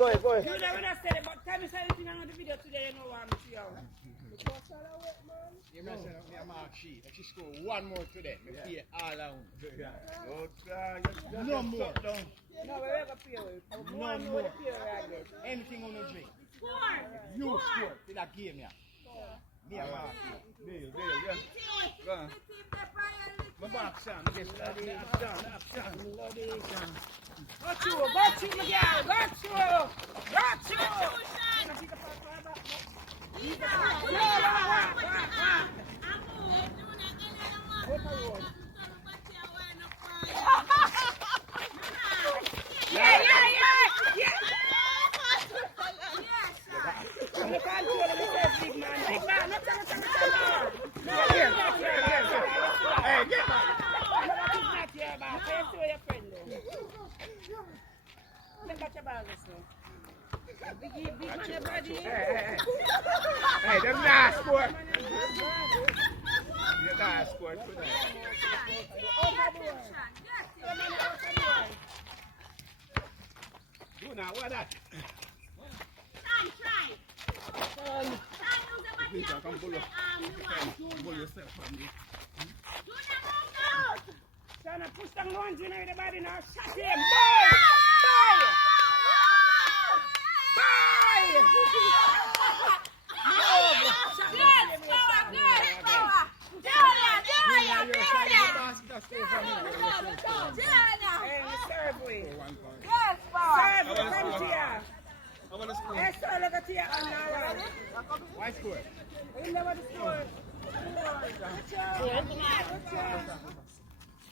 ahead, go ahead. You know when I said it, but tell me something on the video today, you know what I'm saying. You mentioned me mark she. If she score one more today, me pay all out. No more. No, we're going to pay with. No more. Anything on the drink. You score to that game here. Me a mark you. Deal, yeah. Go on. My back Sean, yes, Sean. Go through, my girl, go through. Hey, get back. Hey, them nice sport. You nice sport for that. Do now, what that? Please, come pull yourself from me. Sana push down one, you know everybody now. Shut him. Why score?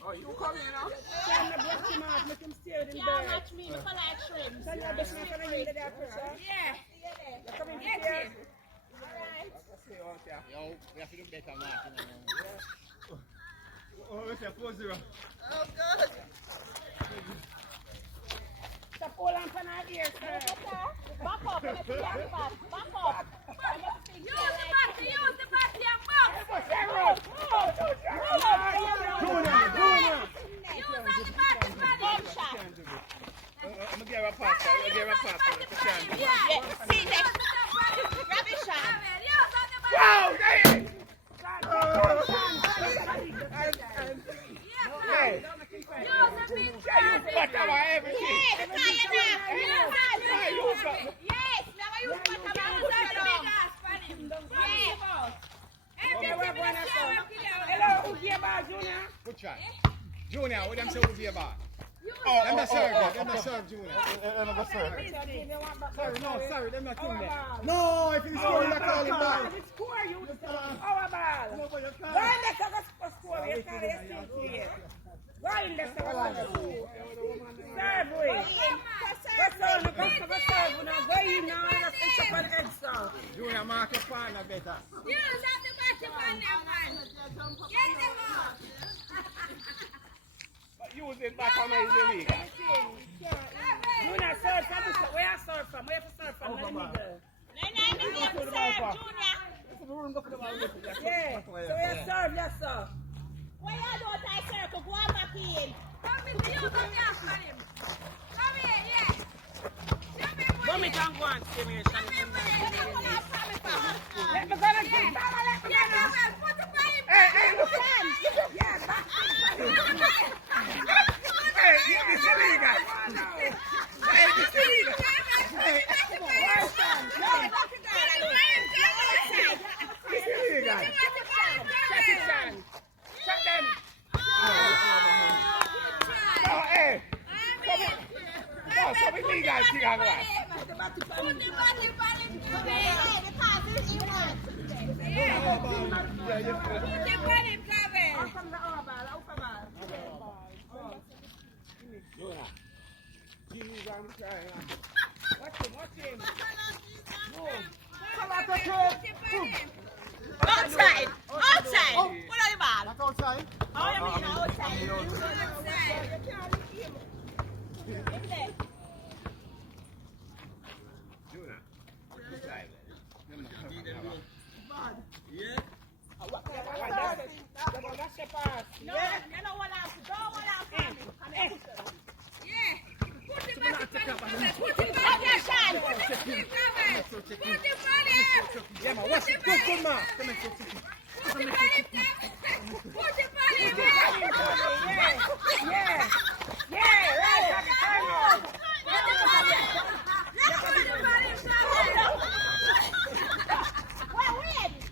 Oh, you coming now? Make him steer in Yeah, watch me. Look like shrimp. Yeah. Yo, we have to do better, Martin. Oh, it's a 4-0. Oh, God. Stop all on for our ears, sir. Back up. Let's see how fast. Back up. Use the battery and box. Use the battery, I'm going to give her a pass. Yeah. See next. Grab a shot. Wow, hey! Hey. But our everything. Yes. Now I use hello, who give about Junior? Good try. Junior, what them say who be about? Them not serve, Junior. Sorry, them not king there. No, if you score, you call him back. If score, you our ball. Go in the second score, you can't still clear. Go in the second score. Serve way. Go serve now. Go in now, it's up on the edge, sir. Junior, mark your partner better. Use the battery on them, man. Get them off. Use it back on the league. Junior, serve from where I serve from? Where you serve from? Let me go. Yeah, so you serve, yes, sir. Why you don't I circle? Go on back in. Come in, use the gas on him. Come here, yeah. Come here, can go and see me. Let me go and let me go. put the pipe. Hey, look. Yeah, back. Hey, this is illegal. Hey, this is illegal. Hey, this is illegal. Shut them. No, hey. No, so we legal thing on that. Put the battery on him. From the upper ball. Watch him. Outside. What are you ball? Back outside. How you mean outside? That's your pass. No, you know what else? Don't what else? Yeah. Put the battery on him. Put the battery on him. Yeah, man, watch it. Good, man. Come here,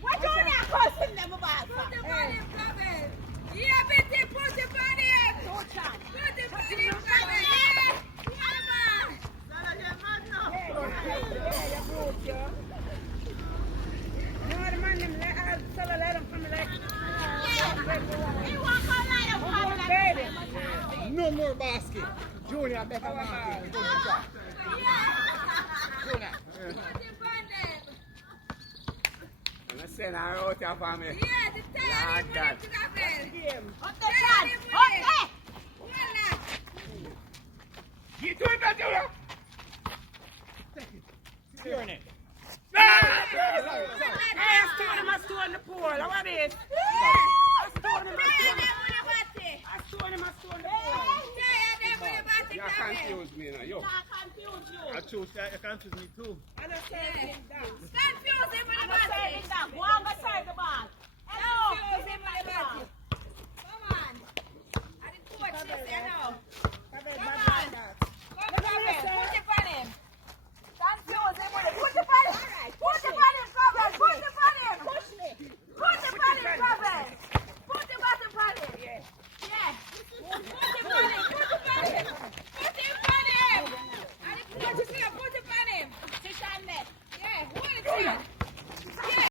What you now cussing them about? no more basket. Junior, back on market. Junior. I'm going to send her out here for me. Yeah, the time is God. Up the front! Up Get to it, Junior. Secure it. Hey, I stole in the pool. How about this? I stole in the pool. You confused me now, yo. confuse you. I chose that. You confuse me too. I don't say anything down. I'm not saying that. Go on the side of the ball. Hello.